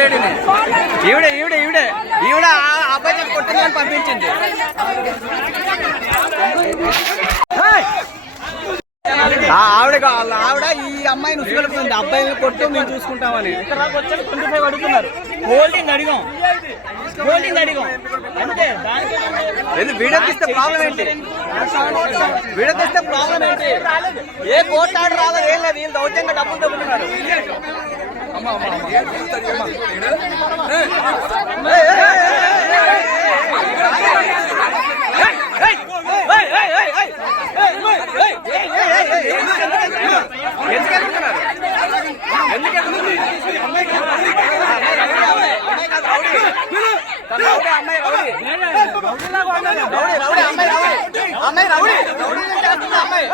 లేడీని. ఈవిడే ఈవిడే ఈవిడే. ఈవిడ అబ్బాయి కొట్టిందని పంపించింది. ఆవిడ కావాలి ఆవిడ ఈ అమ్మాయిని ఉసుగలుపుతుంది. అబ్బాయిని కొట్టు మేము చూసుకుంటామని. ఇక్కడ ట్వంటీ ఫైవ్ అడుగుతున్నారు. హోల్డింగ్ అడిగాం. అడిగాం. అంతే. ప్రాబ్లం ఏంటి? వీడియో తీస్తే ప్రాబ్లం ఏంటి? ఏ కోర్టు ఆర్డర్ రాలేదు ఏం లేదు వీళ్ళు దౌత్యంగా డబ్బులు దొబ్బుతున్నారు. అమ్మాయి రౌడీ అమ్మాయి రౌడీ అమ్మాయి రౌడీ అమ్మాయి రౌడీ అమ్మాయి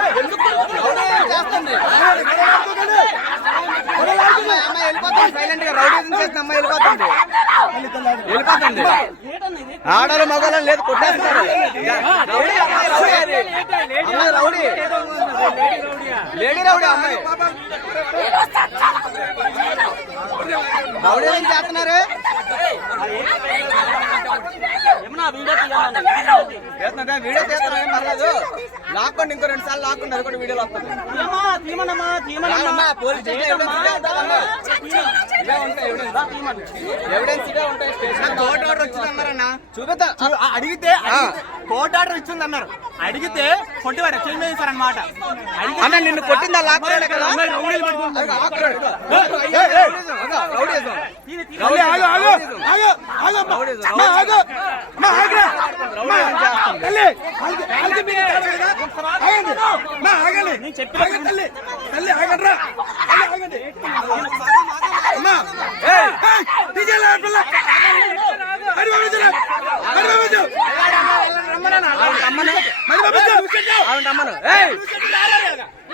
సైలెంట్గా రౌడీ చేసిన అమ్మాయి వెళ్ళిపోతుంది. వెళ్ళిపోతుంది. ఆడలు మగవాళ్ళని లేదు కొట్టేస్తున్నారు. రౌడీ అమ్మాయి రౌడీ రౌడీ. లేడీ రౌడీ అమ్మాయి. రౌడీ ఏం చేస్తున్నారు? వీడియో చేస్తున్నా వీడియో చేస్తున్నా ఏం పర్లేదు. లాక్కోండి ఇంకో రెండు సార్లు లాక్కోండి అది కూడా వీడియోలో వస్తుంది. పోలీస్ ఎవిడెన్స్ ఆర్డర్ వచ్చింది అన్నారన్న చూపిస్తా అడిగితే కోర్ట్ ఆర్డర్ ఇచ్చింది అన్నారు అడిగితే కొట్టివాడు చెయ్యి మీద ఇస్తారనమాట నిన్ను కొట్టింది అలా చెప్పి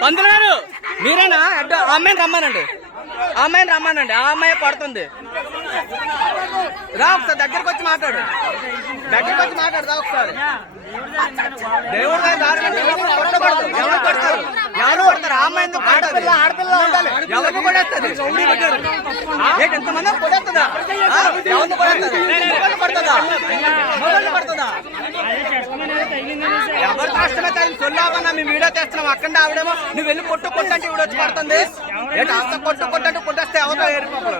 పంతులు గారు మీరేనా? అడ్డు ఆ అమ్మాయిని రమ్మానండి. ఆ అమ్మాయిని రమ్మానండి. ఆ అమ్మాయి పడుతుంది. రా ఒకసారి దగ్గరకు వచ్చి మాట్లాడు. దగ్గరకు వచ్చి మాట్లాడు రా ఒకసారి. దేవుడు గారి దారి పడతారు? ఎవరు పడతారు? ఎవరు కొడతారు అమ్మాయి ఎందుకు కొడతారు? ఎవరికి కొడేస్తుంది ఎంతమంది కొడేస్తుందా ఎవరిని మొగల్ని కొడుతుందా ఎవరు కష్టమే తగిన సొల్లాపన్నా మేము వీడియో తెస్తున్నాం అక్కడ ఆవిడేమో నువ్వు వెళ్ళి కొట్టు కొట్టంటే ఇవిడ వచ్చి పడుతుంది. ఏంటి కొట్టు కొట్టంటే కొట్టేస్తే ఎవరో? ఏరిపోకలు